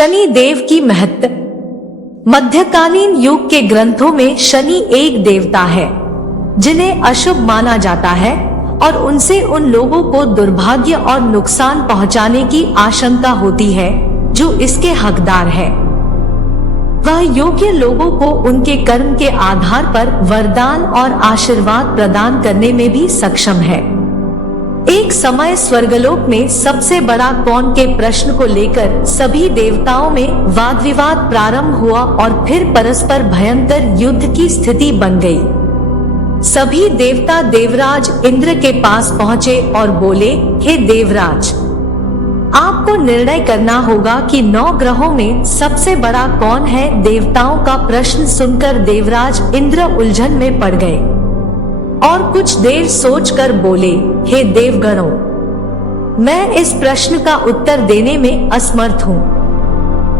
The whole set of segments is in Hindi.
शनि देव की महत्व। मध्यकालीन युग के ग्रंथों में शनि एक देवता है जिन्हें अशुभ माना जाता है और उनसे उन लोगों को दुर्भाग्य और नुकसान पहुंचाने की आशंका होती है जो इसके हकदार है। वह योग्य लोगों को उनके कर्म के आधार पर वरदान और आशीर्वाद प्रदान करने में भी सक्षम है। एक समय स्वर्गलोक में सबसे बड़ा कौन के प्रश्न को लेकर सभी देवताओं में वाद विवाद प्रारंभ हुआ और फिर परस्पर भयंकर युद्ध की स्थिति बन गई। सभी देवता देवराज इंद्र के पास पहुंचे और बोले, हे देवराज, आपको निर्णय करना होगा कि 9 ग्रहों में सबसे बड़ा कौन है। देवताओं का प्रश्न सुनकर देवराज इंद्र उलझन में पड़ गए और कुछ देर सोचकर बोले, हे देवगणों, मैं इस प्रश्न का उत्तर देने में असमर्थ हूँ।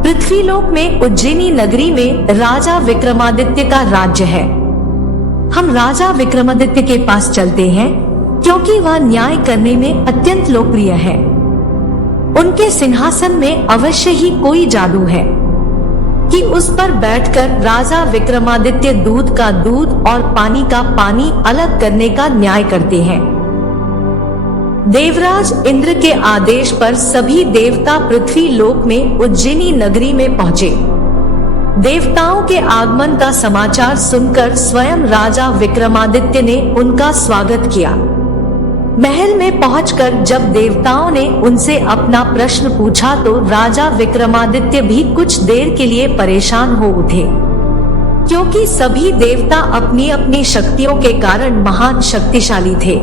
पृथ्वीलोक में उज्जैनी नगरी में राजा विक्रमादित्य का राज्य है। हम राजा विक्रमादित्य के पास चलते हैं क्योंकि वह न्याय करने में अत्यंत लोकप्रिय है। उनके सिंहासन में अवश्य ही कोई जादू है कि उस पर बैठकर राजा विक्रमादित्य दूध का दूध और पानी का पानी अलग करने का न्याय करते हैं। देवराज इंद्र के आदेश पर सभी देवता पृथ्वी लोक में उज्जैनी नगरी में पहुंचे। देवताओं के आगमन का समाचार सुनकर स्वयं राजा विक्रमादित्य ने उनका स्वागत किया। महल में पहुंचकर जब देवताओं ने उनसे अपना प्रश्न पूछा तो राजा विक्रमादित्य भी कुछ देर के लिए परेशान हो उठे, क्योंकि सभी देवता अपनी अपनी शक्तियों के कारण महान शक्तिशाली थे।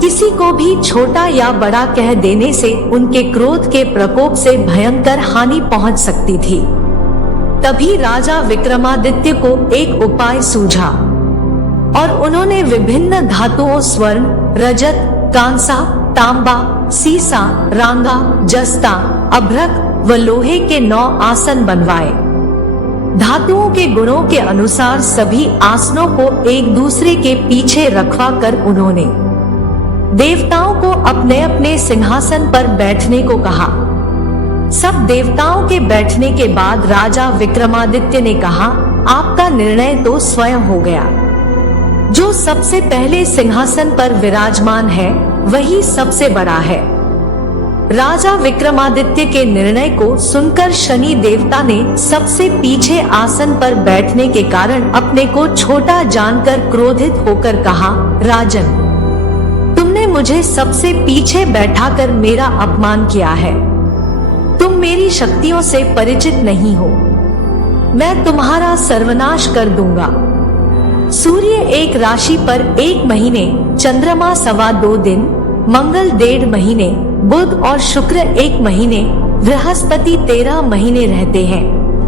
किसी को भी छोटा या बड़ा कह देने से उनके क्रोध के प्रकोप से भयंकर हानि पहुंच सकती थी। तभी राजा विक्रमादित्य को एक उपाय सूझा और उन्होंने विभिन्न धातुओं स्वर्ण, रजत, कांसा, तांबा, सीसा, रांगा, जस्ता, अभ्रक व लोहे के 9 आसन बनवाए। धातुओं के गुणों के अनुसार सभी आसनों को एक दूसरे के पीछे रखवा कर उन्होंने देवताओं को अपने अपने सिंहासन पर बैठने को कहा। सब देवताओं के बैठने के बाद राजा विक्रमादित्य ने कहा, आपका निर्णय तो स्वयं हो गया। जो सबसे पहले सिंहासन पर विराजमान है वही सबसे बड़ा है। राजा विक्रमादित्य के निर्णय को सुनकर शनि देवता ने सबसे पीछे आसन पर बैठने के कारण अपने को छोटा जानकर क्रोधित होकर कहा, राजन, तुमने मुझे सबसे पीछे बैठाकर मेरा अपमान किया है। तुम मेरी शक्तियों से परिचित नहीं हो। मैं तुम्हारा सर्वनाश कर दूंगा। सूर्य एक राशि पर 1 महीने, चंद्रमा 2.25 दिन, मंगल 1.5 महीने, बुध और शुक्र 1 महीने, बृहस्पति 13 महीने रहते हैं,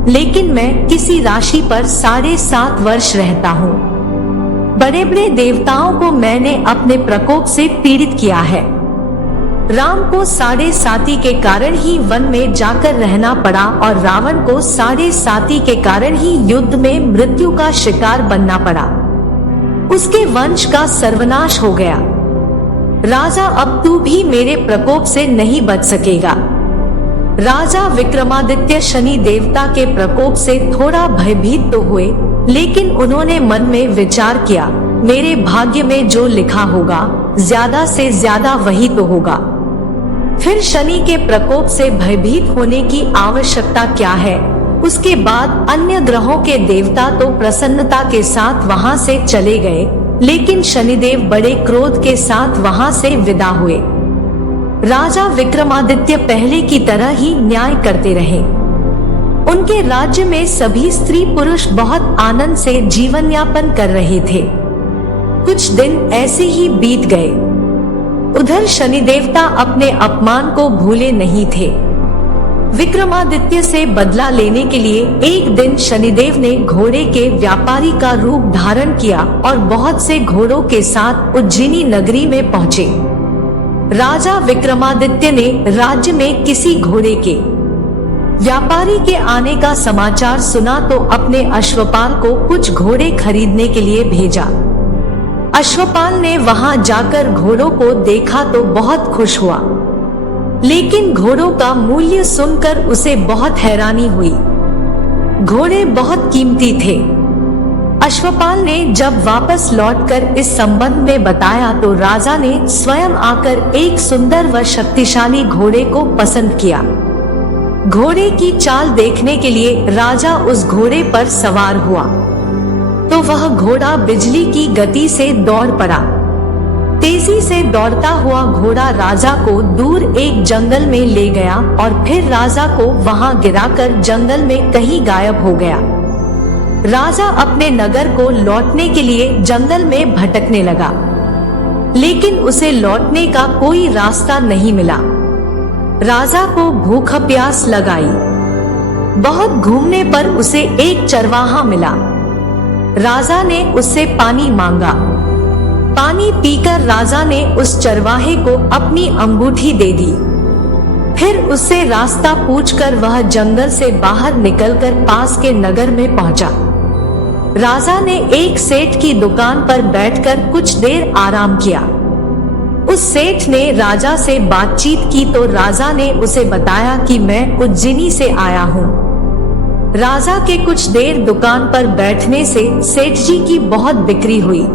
लेकिन मैं किसी राशि पर 7.5 वर्ष रहता हूँ। बड़े बड़े देवताओं को मैंने अपने प्रकोप से पीड़ित किया है। राम को 7.5 के कारण ही वन में जाकर रहना पड़ा और रावण को 7.5 के कारण ही युद्ध में मृत्यु का शिकार बनना पड़ा। उसके वंश का सर्वनाश हो गया। राजा, अब तू भी मेरे प्रकोप से नहीं बच सकेगा। राजा विक्रमादित्य शनि देवता के प्रकोप से थोड़ा भयभीत तो हुए, लेकिन उन्होंने मन में विचार किया, मेरे भाग्य में जो लिखा होगा ज्यादा से ज्यादा वही तो होगा। फिर शनि के प्रकोप से भयभीत होने की आवश्यकता क्या है। उसके बाद अन्य ग्रहों के देवता तो प्रसन्नता के साथ वहां से चले गए, लेकिन शनिदेव बड़े क्रोध के साथ वहां से विदा हुए। राजा विक्रमादित्य पहले की तरह ही न्याय करते रहे। उनके राज्य में सभी स्त्री पुरुष बहुत आनंद से जीवन यापन कर रहे थे। कुछ दिन ऐसे ही बीत गए। उधर शनि देवता अपने अपमान को भूले नहीं थे। विक्रमादित्य से बदला लेने के लिए एक दिन शनिदेव ने घोड़े के व्यापारी का रूप धारण किया और बहुत से घोड़ों के साथ उज्जैनी नगरी में पहुंचे। राजा विक्रमादित्य ने राज्य में किसी घोड़े के व्यापारी के आने का समाचार सुना तो अपने अश्वपाल को कुछ घोड़े खरीदने के लिए भेजा। अश्वपाल ने वहां जाकर घोड़ों को देखा तो बहुत खुश हुआ। लेकिन घोड़ों का मूल्य सुनकर उसे बहुत हैरानी हुई। घोड़े बहुत कीमती थे। अश्वपाल ने जब वापस लौटकर इस संबंध में बताया तो राजा ने स्वयं आकर एक सुंदर व शक्तिशाली घोड़े को पसंद किया। घोड़े की चाल देखने के लिए राजा उस घोड़े पर सवार हुआ तो वह घोड़ा बिजली की गति से दौड़ पड़ा। तेजी से दौड़ता हुआ घोड़ा राजा को दूर एक जंगल में ले गया और फिर राजा को वहां गिराकर जंगल में कहीं गायब हो गया। राजा अपने नगर को लौटने के लिए जंगल में भटकने लगा, लेकिन उसे लौटने का कोई रास्ता नहीं मिला। राजा को भूख प्यास लगाई। बहुत घूमने पर उसे एक चरवाहा मिला। राजा ने उससे पानी मांगा। पानी पीकर राजा ने उस चरवाहे को अपनी अंगूठी दे दी। फिर उससे रास्ता पूछकर वह जंगल से बाहर निकलकर पास के नगर में पहुंचा। राजा ने एक सेठ की दुकान पर बैठकर कुछ देर आराम किया। उस सेठ ने राजा से बातचीत की तो राजा ने उसे बताया कि मैं उज्जैनी से आया हूँ। राजा के कुछ देर दुकान पर बैठने से सेठ जी की बहुत बिक्री हुई।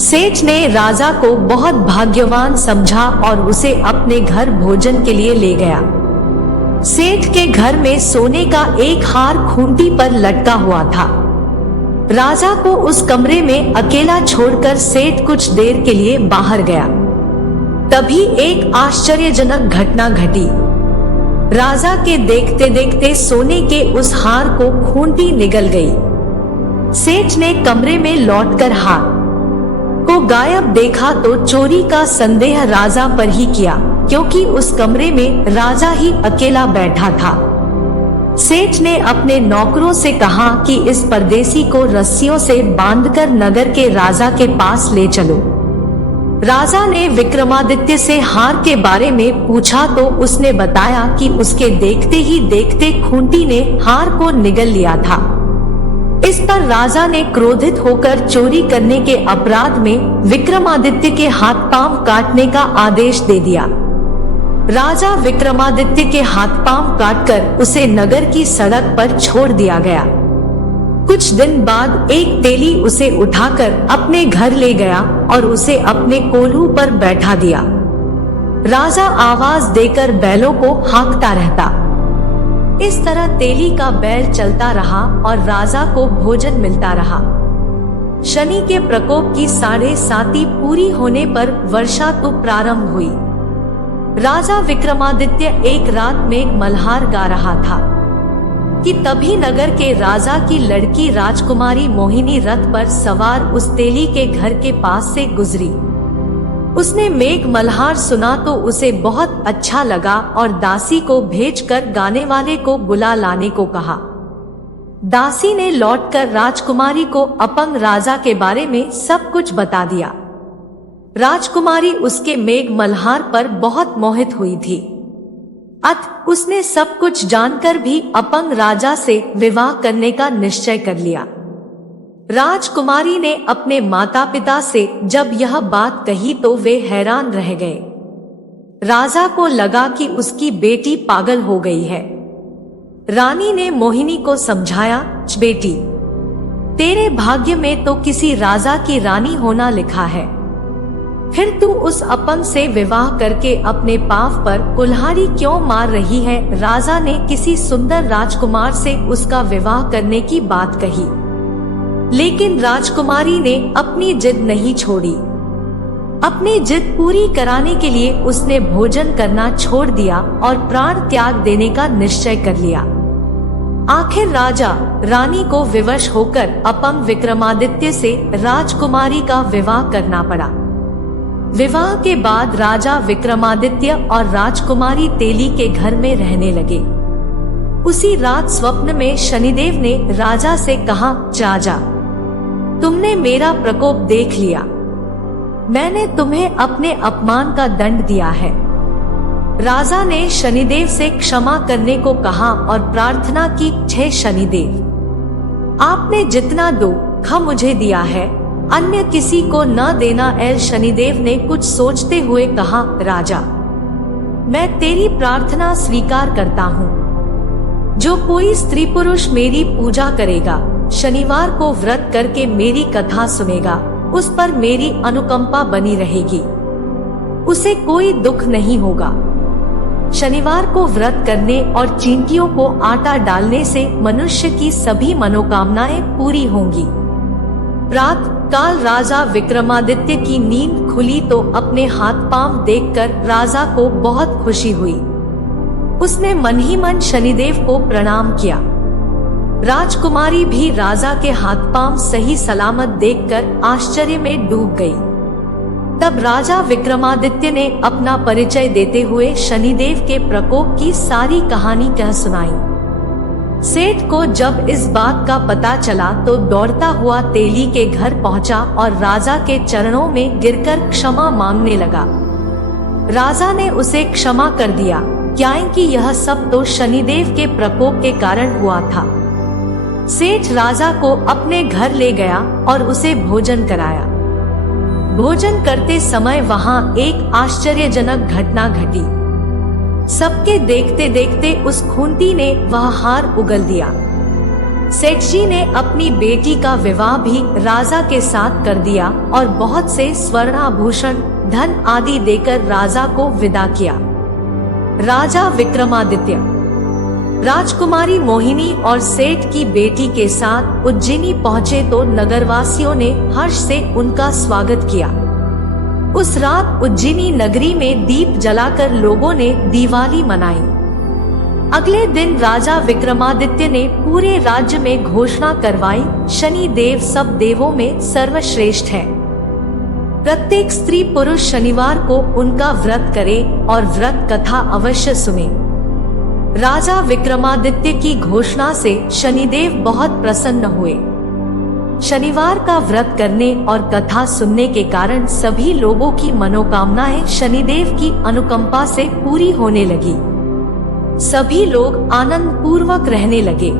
सेठ ने राजा को बहुत भाग्यवान समझा और उसे अपने घर भोजन के लिए ले गया। सेठ के घर में सोने का एक हार खूंटी पर लटका हुआ था। राजा को उस कमरे में अकेला छोड़कर सेठ कुछ देर के लिए बाहर गया। तभी एक आश्चर्यजनक घटना घटी। राजा के देखते देखते सोने के उस हार को खूंटी निगल गई। सेठ ने कमरे में लौटकर हार को गायब देखा तो चोरी का संदेह राजा पर ही किया, क्योंकि उस कमरे में राजा ही अकेला बैठा था। सेठ ने अपने नौकरों से कहा कि इस परदेसी को रस्सियों से बांधकर नगर के राजा के पास ले चलो। राजा ने विक्रमादित्य से हार के बारे में पूछा तो उसने बताया कि उसके देखते ही देखते खूंटी ने हार को निगल लिया था। इस पर राजा ने क्रोधित होकर चोरी करने के अपराध में विक्रमादित्य के हाथ पांव काटने का आदेश दे दिया। राजा विक्रमादित्य के हाथ पांव काटकर उसे नगर की सड़क पर छोड़ दिया गया। कुछ दिन बाद एक तेली उसे उठाकर अपने घर ले गया और उसे अपने कोल्हू पर बैठा दिया। राजा आवाज देकर बैलों को हाँकता रहता। इस तरह तेली का बैल चलता रहा और राजा को भोजन मिलता रहा। शनि के प्रकोप की 7.5 पूरी होने पर वर्षा ऋतु प्रारंभ हुई। राजा विक्रमादित्य एक रात में मल्हार गा रहा था कि तभी नगर के राजा की लड़की राजकुमारी मोहिनी रथ पर सवार उस तेली के घर के पास से गुजरी। उसने मेघ मल्हार सुना तो उसे बहुत अच्छा लगा और दासी को भेजकर गाने वाले को बुला लाने को कहा। दासी ने लौटकर राजकुमारी को अपंग राजा के बारे में सब कुछ बता दिया। राजकुमारी उसके मेघ मल्हार पर बहुत मोहित हुई थी। अतः उसने सब कुछ जानकर भी अपंग राजा से विवाह करने का निश्चय कर लिया। राजकुमारी ने अपने माता पिता से जब यह बात कही तो वे हैरान रह गए। राजा को लगा कि उसकी बेटी पागल हो गई है। रानी ने मोहिनी को समझाया, बेटी, तेरे भाग्य में तो किसी राजा की रानी होना लिखा है, फिर तू उस अपंग से विवाह करके अपने पांव पर कुल्हाड़ी क्यों मार रही है। राजा ने किसी सुंदर राजकुमार से उसका विवाह करने की बात कही, लेकिन राजकुमारी ने अपनी जिद नहीं छोड़ी। अपनी जिद पूरी कराने के लिए उसने भोजन करना छोड़ दिया और प्राण त्याग देने का निश्चय कर लिया। आखिर राजा रानी को विवश होकर अपंग विक्रमादित्य से राजकुमारी का विवाह करना पड़ा। विवाह के बाद राजा विक्रमादित्य और राजकुमारी तेली के घर में रहने लगे। उसी रात स्वप्न में शनिदेव ने राजा से कहा, राजा, तुमने मेरा प्रकोप देख लिया। मैंने तुम्हें अपने अपमान का दंड दिया है। राजा ने शनिदेव से क्षमा करने को कहा और प्रार्थना की, हे शनिदेव, आपने जितना दुख मुझे दिया है अन्य किसी को न देना। शनिदेव ने कुछ सोचते हुए कहा, राजा, मैं तेरी प्रार्थना स्वीकार करता हूँ। जो कोई स्त्री पुरुष मेरी पूजा करेगा, शनिवार को व्रत करके मेरी कथा सुनेगा, उस पर मेरी अनुकंपा बनी रहेगी, उसे कोई दुख नहीं होगा। शनिवार को व्रत करने और चींटियों को आटा डालने से मनुष्य की सभी मनोकामनाएं पूरी होंगी। प्रातः काल राजा विक्रमादित्य की नींद खुली तो अपने हाथ पांव देखकर राजा को बहुत खुशी हुई। उसने मन ही मन शनिदेव को प्रणाम किया। राजकुमारी भी राजा के हाथ पांव सही सलामत देखकर आश्चर्य में डूब गई। तब राजा विक्रमादित्य ने अपना परिचय देते हुए शनिदेव के प्रकोप की सारी कहानी कह सुनाई। सेठ को जब इस बात का पता चला तो दौड़ता हुआ तेली के घर पहुंचा और राजा के चरणों में गिरकर क्षमा मांगने लगा। राजा ने उसे क्षमा कर दिया, क्योंकि यह सब तो शनिदेव के प्रकोप के कारण हुआ था। सेठ राजा को अपने घर ले गया और उसे भोजन कराया। भोजन करते समय वहां एक आश्चर्यजनक घटना घटी। सबके देखते देखते उस खूंटी ने वह हार उगल दिया। सेठ जी ने अपनी बेटी का विवाह भी राजा के साथ कर दिया और बहुत से स्वर्णाभूषण, धन आदि देकर राजा को विदा किया। राजा विक्रमादित्य राजकुमारी मोहिनी और सेठ की बेटी के साथ उज्जैनी पहुँचे तो नगरवासियों ने हर्ष से उनका स्वागत किया। उस रात उज्जैनी नगरी में दीप जलाकर लोगों ने दिवाली मनाई। अगले दिन राजा विक्रमादित्य ने पूरे राज्य में घोषणा करवाई, शनि देव सब देवों में सर्वश्रेष्ठ है। प्रत्येक स्त्री पुरुष शनिवार को उनका व्रत करे और व्रत कथा अवश्य सुने। राजा विक्रमादित्य की घोषणा से शनिदेव बहुत प्रसन्न हुए। शनिवार का व्रत करने और कथा सुनने के कारण सभी लोगों की मनोकामनाएं शनिदेव की अनुकंपा से पूरी होने लगी। सभी लोग आनंद पूर्वक रहने लगे।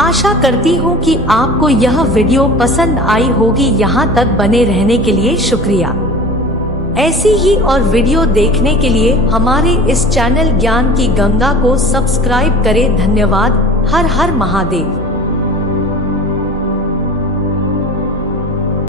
आशा करती हूँ कि आपको यह वीडियो पसंद आई होगी। यहाँ तक बने रहने के लिए शुक्रिया। ऐसी ही और वीडियो देखने के लिए हमारे इस चैनल ज्ञान की गंगा को सब्सक्राइब करें। धन्यवाद। हर हर महादेव।